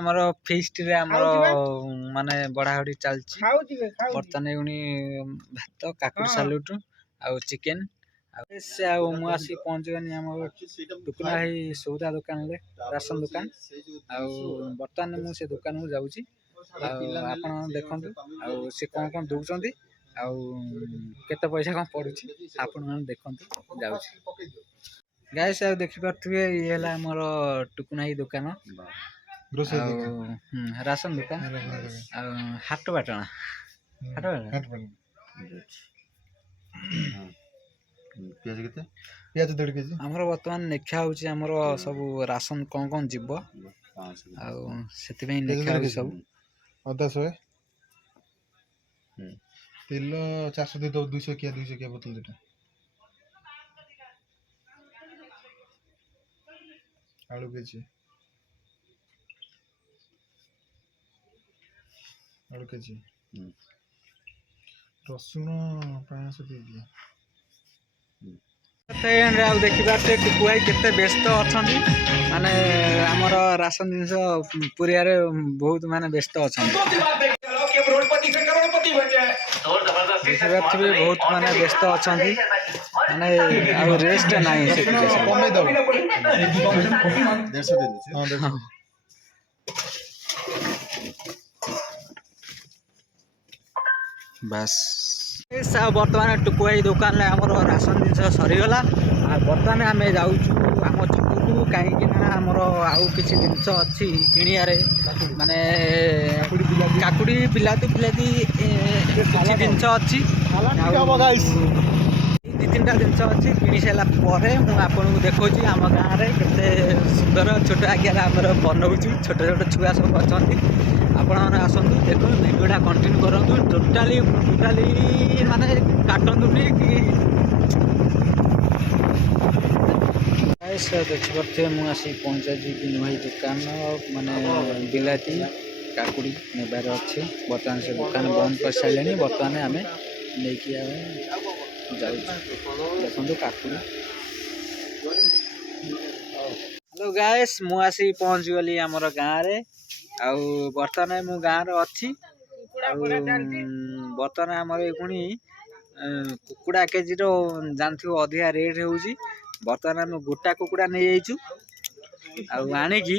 आमर फीस्ट रे आमर माने बड़ाबड़ी चलची बर्तन एउनी भात काकुड़ सालुट आ चिकेन से आ मु आसी पहुंच गनी हम टुकुना ही सौदा दुकान ले राशन दुकान आ बर्तन मु से दुकान को जाउची आपण देखंतु आ से कोन दउचंदी आ केते पैसा कोन पडुची आपण मन देखंतु जाउची गाइस आ देखि परथुए ये हला हमर टुकुना ही दुकान राशन दुकान हाट बाटना पियाज 1.5 केजी हमर वर्तमान नेखा होची हमर सब राशन कोन कोन जीवो आ सेति में नेखा होची सब आधा 100 तेल 400 दे दो 200 किया बोतल देटा आलू केजी रसुन 500 दे दिया देखा टुकुआ केते व्यस्त अच्छा माने आमर राशन जिनस पुरिया बहुत माने व्यस्त अच्छा बहुत माने व्यस्त अच्छा माने रेस्ट नहीं बस बर्तमान टुकुआ दुकान में आम राशन जिन सरीगला बर्तमान आम जाऊँ आम छकू कहीं आमर आउ कि जिनस अच्छी किणियारे माने काकुड़ी बिलाती बिलाती किसी जिनस अच्छी दी तीन टा जिनस अच्छी कि सारापर मुझे देखा आम गाँव में केते सुंदर छोट आज्ञा आम बनाऊँ छोट छोट छुआ सब अच्छा आपण मैंने आसतु देखो भिडियोटा कंटिन्यू करूँ टोटाली माने काटतुनी कि देखिपे मुझे पहुँचा कि भाई दुकान माने बिलाती काकुड़ी नेबार अच्छे बर्तमान से दुकान बंद कर सारे बर्तमान आम नहीं देखो काकुड़ी हेलो गाइस मुझे पहुँच गली आमर गाँव में आउ बर्तमान मु गाँव रे अच्छी बर्तमान आमर पुणी कुकुड़ा केजी रो जानथियो अधिका रेट होउची बर्तमान गोटा कुकुड़ा नहीं जाइछु आनिकी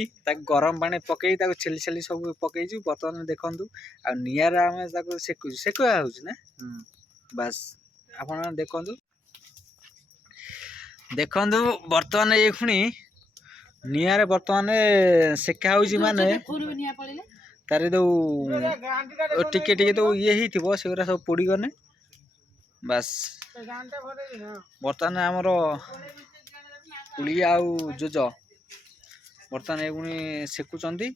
गरम पानी पकई छेली छेली सब पकईचु बर्तमान देखंतु आ नियार आमे सेकुआ होउची ना बस आपण देखंतु बर्तमान ये खुणी नियारे बर्तमान सेका होउची माने तारे दो टिके टिके तो ये ही थिबो सेगरा सब पोड़ी गने बस बर्तमान आमर पुलिया आउ जोज बर्तमान एगुणी सेकुचंदी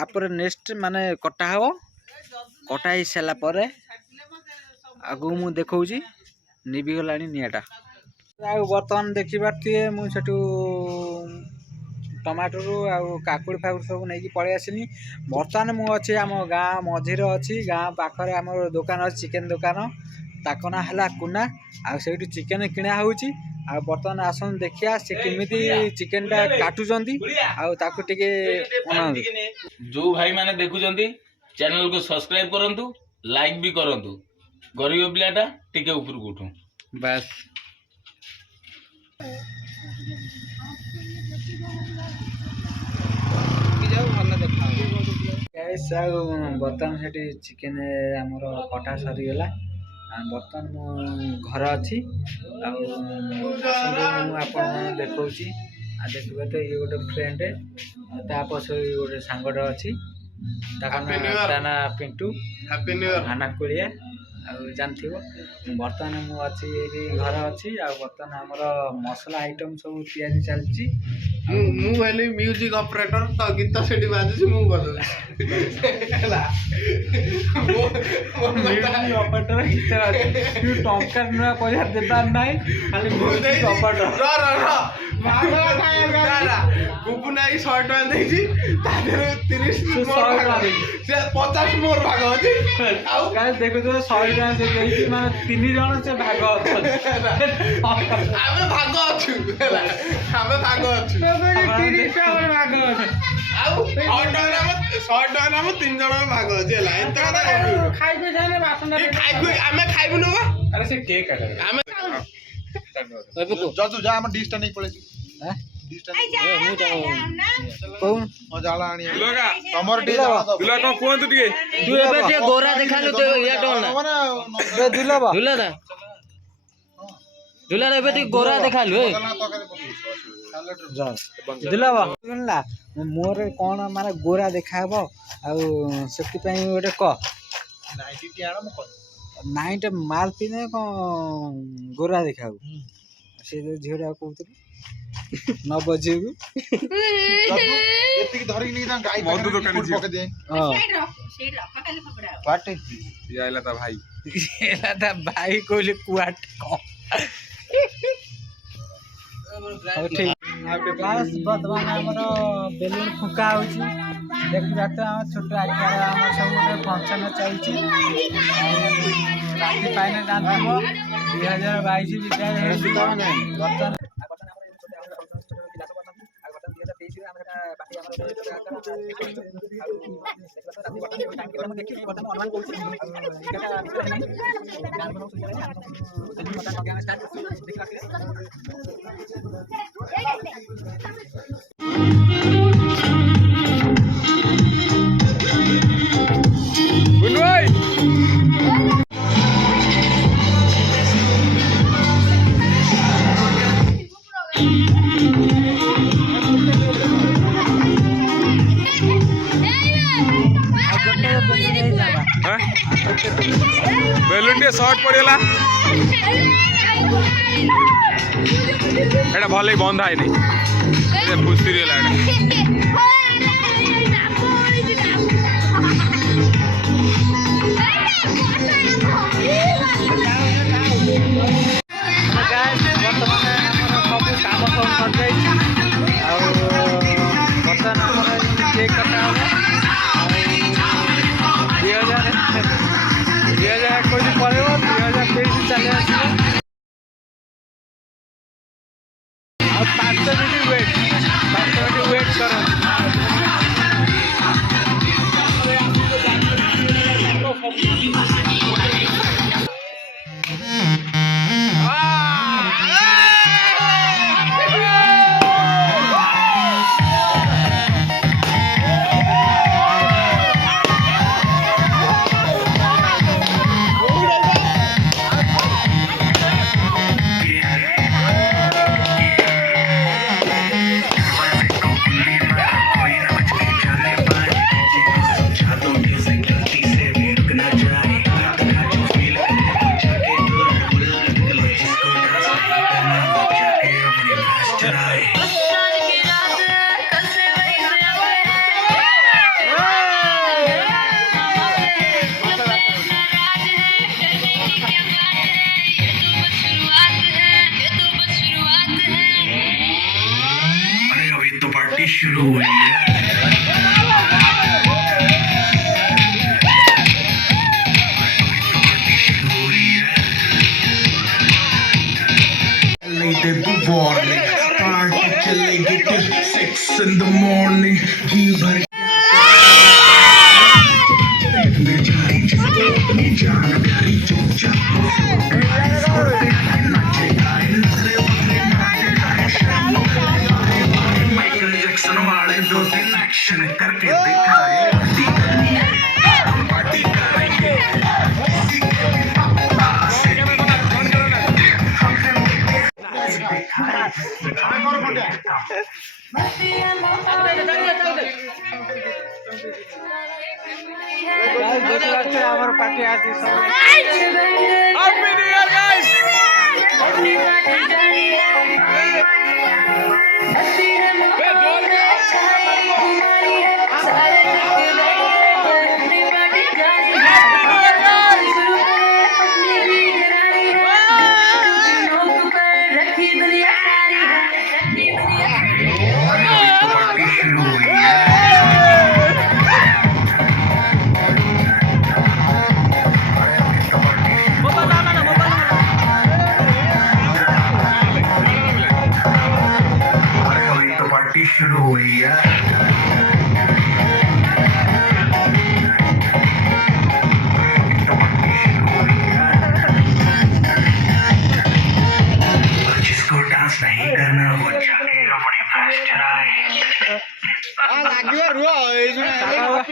आपर नेक्स्ट माने कटा हबो कटा ही साला परे आगु मु देखौची निबी गलानी नियाटा आ बर्तमान देखि बारती मु सेटू टमाटर काकुड़ी फाकुड़ी सब नहीं पलि आसनी बर्तमान मुझे आम गाँ मझीरे अच्छी गाँ पाखरे आम दुकान अच्छी चिकेन दुकान ताक ना है कुना आठ चिकेन किणा हो बर्तमान आसन देखिया से केमिति चिकेन टा काटुचंती जो भाई माने देखुचंती चैनल को सब्सक्राइब करंतु लाइक भी करंतु गरीब पिलाटा टिके ऊपर को उठू बस बर्तमान से चिकेन आमर कटा सरीगला बर्तमान मो घर अच्छी आपन देखा देखिए तो ये गोटे फ्रेंड तापस गोटे सांगटे अच्छी ना पिंटू हाना कुड़िया जानथिबो बर्तमान मु अच्छी घर अच्छी बर्तमान आमर मसला आइटम सब तैयारी चलची मु वाली म्यूजिक ऑपरेटर तो गीत सेठी बाजुची मु बदला म्यूजिक ऑपरेटर गीत बाजू टंका नुआ पैसा देबार नाही खाली म्यूजिक ऑपरेटर ବୁବୁ ନାଇଁ 100 ଟଙ୍କା ଦେଇଛି ତା ଦେହରେ 30 ମୋର ଭାଗ ସେ 50 ମୋର ଭାଗ ଅଛି ଆଉ ଦେଖୁଛୁ 100 ଟଙ୍କା ସେ ଦେଇଛି ମାନେ 3 ଜଣ ସେ ଭାଗ ଅଛନ୍ତି ଆମେ ଭାଗ ଅଛୁ ହେଲା ଆମେ ଭାଗ ଅଛୁ 30 ଟଙ୍କା ଭାଗ ଅଛି ଆଉ 100 ଟଙ୍କା ଆମ 3 ଜଣଙ୍କ ଭାଗ ଅଛି ହେଲା ଏତେ କଥା ଖାଇବେ ଯାଇ ବାସନ ଆମେ ଖାଇବୁନୁ ବା ଆରେ ସେ କେକ୍ ଆମେ ଯଦୁ ଯା ଆମ ଡିଶଟା ନେଇ ପଳେଇଛି ଡିଶଟା କହୁନ ଜାଳ ଆଣି ତମର ଟିକେ ଜାଳ ଦବ ଦୁଲା କଣ କୁହନ୍ତୁ ଟିକେ ତୁ ଏବେ ଟିକେ ଗୋରା ଦେଖାଲୁ ତୁ ଇଆ ଟୋନା ଦୁଲା ଏବେ ଟିକେ ଗୋରା ଦେଖାଲୁ ଏ ମୋର କଣ ମାନେ ଗୋରା ଦେଖାହବ ଆଉ ସେଥିପାଇଁ ଗୋଟେ କ ନାଇଁଟେ ମାଲ ପିନେ କଣ ଗୋରା ଦେଖାହବ ସେ ଝିଅଟା କହୁଥିଲି ନବ ଝିଅକୁ ଏତିକି ଧରିକି ନେଇକି ତାଙ୍କ ଗାଈ ମଧୁ ଦୋକାନୀ ଝିଅ। ପକେଇ ଦିଏ ଇଏ ତା ଭାଇ ତା ଭାଇ କହିଲେ କୁଆଟ ବର୍ତ୍ତମାନ ଆମର ବେଲୁନ ଫୁଙ୍କା ହଉଛି ଦେଖିବା ତ ଆମ ଛୋଟ ଆକାର ଆମର ସବୁ ଗୋଟେ ଫଙ୍କସନ ଚାଲିଛି ରାତି ପାଇନେ ଜାଣିଥିବ 2022 ବିଦାୟ ହେଉଛି ବର୍ତ୍ତମାନ ବେଲୁନ ଟିକେ ସର୍ଟ ପଡ଼ିଗଲା ଏଇଟା ଭଲ ବନ୍ଧା ହେଇନି ଫୁସ୍ତିରି ହେଲା शुरू हुई है पार्टी चलेगी till 6 in the morning जी भर जान प्यारी माइकल जैक्सन वाले 2-3 एक्शन करके दिखाए पार्टी करेंगे আমার পার্টি আছে Happy New Year, guys!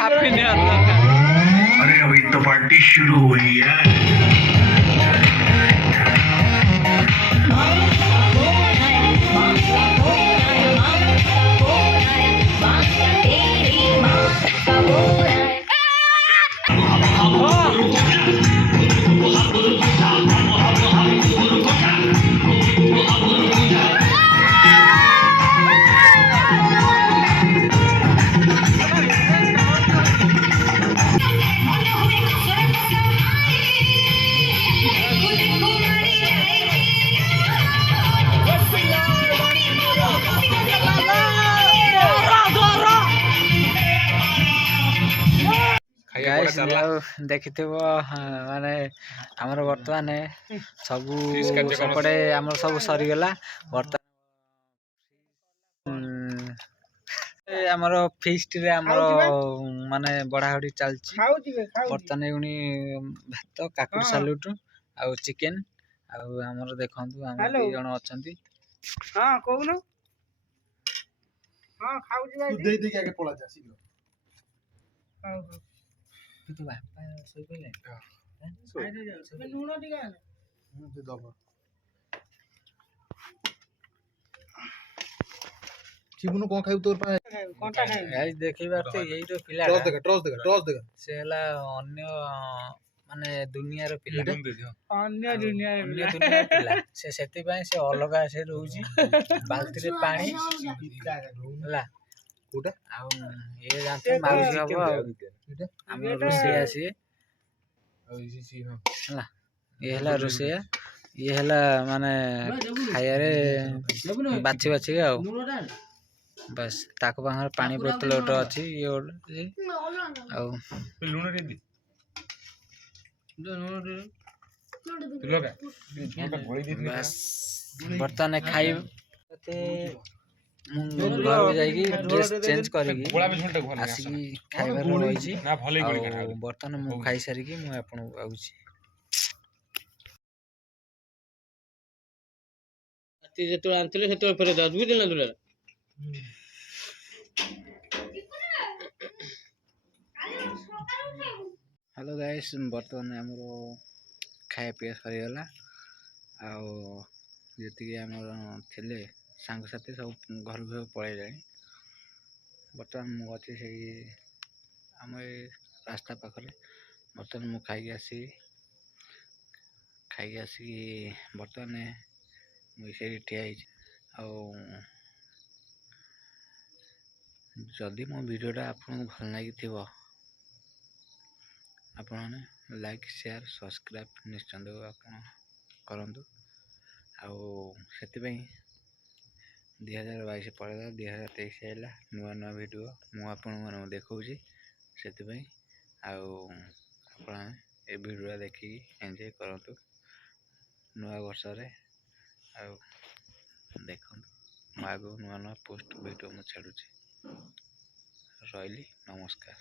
Happy new year अरे अभी तो पार्टी शुरू हुई है ଗାଇସ୍ ଦେଖିଥିବ ମାନେ ଆମର ବର୍ତ୍ତମାନ ସବୁ ସେପଟେ ଆମର ସବୁ ସରିଗଲା ବର୍ତ୍ତମାନ ଆମର ଫିଷ୍ଟରେ ଆମର ମାନେ ବଢ଼ାବଢ଼ି ଚାଲିଛି ବର୍ତ୍ତମାନ ଏଉଣି ଭାତ କାକୁଡ଼ି ସାଲୁଟ ଆଉ ଚିକେନ ଆଉ ଆମର ଦେଖନ୍ତୁ ଆମର 2 ଜଣ ଅଛନ୍ତି ହଁ କହୁନ ହଁ ଖାଉଛି ଭାଇ ଦେଇ ଦେଇକି ଆଗେ ପଳା ଯା ଶୀଘ୍ର ତୁ ବାପା ଶୋଇପଇଲେ ଲୁଣ ଟିକେ ଆଣ ଦବ ଶିବୁନୁ କଣ ଖାଇବୁ ତୋର ପାଇଁ କଣ୍ଟା ଖାଇବି ଗାଇସ୍ ଦେଖିପାରୁଛ ଏଇ ଯୋଉ ପିଲା ଟସ୍ ଦେଖା ସେ ହେଲା ଅନ୍ୟ ମାନେ ଦୁନିଆର ପିଲା ଅନ୍ୟ ଦୁନିଆ ଅନ୍ୟ ଦୁନିଆର ପିଲା ସେ ସେଥିପାଇଁ ସେ ଅଲଗା ସେ ରହୁଛି ବାଲ୍ଟିରେ ପାଣି ହେଲା କୋଉଟା ଆଉ ଇଏ ଜାଣିଛ ମାଉସୀ ହବ ଆଉ ଆମର ରୋଷେଇଆ ସିଏ ହେଲା ଇଏ ହେଲା ରୋଷେଇଆ ଇଏ ହେଲା ମାନେ ଖାଇବାରେ ବାଛି ବାଛିକି ଆଉ ବାସ୍ ତାଙ୍କ ପାଖରେ ପାଣି ବୋତଲ ଗୋଟେ ଅଛି ଇଏ ଗୋଟେ ଆଉ ବାସ୍ ବର୍ତ୍ତମାନ ଖାଇ ମୁଁ ଘରକୁ ଯାଇକି ଡ୍ରେସ୍ ଚେଞ୍ଜ କରିକି ଆସିକି ଖାଇବାର ରହିଛି ଆଉ ବର୍ତ୍ତମାନ ମୁଁ ଖାଇସାରିକି ମୁଁ ଆପଣଙ୍କୁ ଆଉଛି ଯେତେବେଳେ ଆଣିଥିଲେ ସେତେବେଳେ ଫେରେଇ ଦବା ବୁଝିଲ ନା ଦୁଲା ହ୍ୟାଲୋ ଗାଇସ୍ ବର୍ତ୍ତମାନ ଆମର ଖାଇବା ପିଇବା ସରିଗଲା ଆଉ ଯେତିକି ଆମର ଥିଲେ ସାଙ୍ଗସାଥି ସବୁ ଘରକୁ ସବୁ ପଳେଇଲେଣି ବର୍ତ୍ତମାନ ମୁଁ ଅଛି ସେଇ ଆମ ଏଇ ରାସ୍ତା ପାଖରେ ବର୍ତ୍ତମାନ ମୁଁ ଖାଇକି ଆସିକି ବର୍ତ୍ତମାନ ମୁଁ ସେଇଠି ଠିଆ ହେଇଛି ଆଉ ଯଦି ମୋ ଭିଡ଼ିଓଟା ଆପଣଙ୍କୁ ଭଲ ଲାଗିଥିବ ଆପଣମାନେ ଲାଇକ୍ ସେୟାର ସବସ୍କ୍ରାଇବ୍ ନିଶ୍ଚିନ୍ତ ଆପଣ କରନ୍ତୁ ଆଉ ସେଥିପାଇଁ 2022 ପଳେଇଲା 2023 ହେଲା ନୂଆ ନୂଆ ଭିଡ଼ିଓ ମୁଁ ଆପଣମାନଙ୍କୁ ଦେଖାଉଛି ସେଥିପାଇଁ ଆଉ ଆପଣ ଏ ଭିଡ଼ିଓଟା ଦେଖିକି ଏନ୍ଜୟ କରନ୍ତୁ ନୂଆ ବର୍ଷରେ ଆଉ ଦେଖନ୍ତୁ ମୁଁ ଆଗକୁ ନୂଆ ନୂଆ ପୋଷ୍ଟ ଭିଡ଼ିଓ ମୁଁ ଛାଡ଼ୁଛି ରହିଲି ନମସ୍କାର।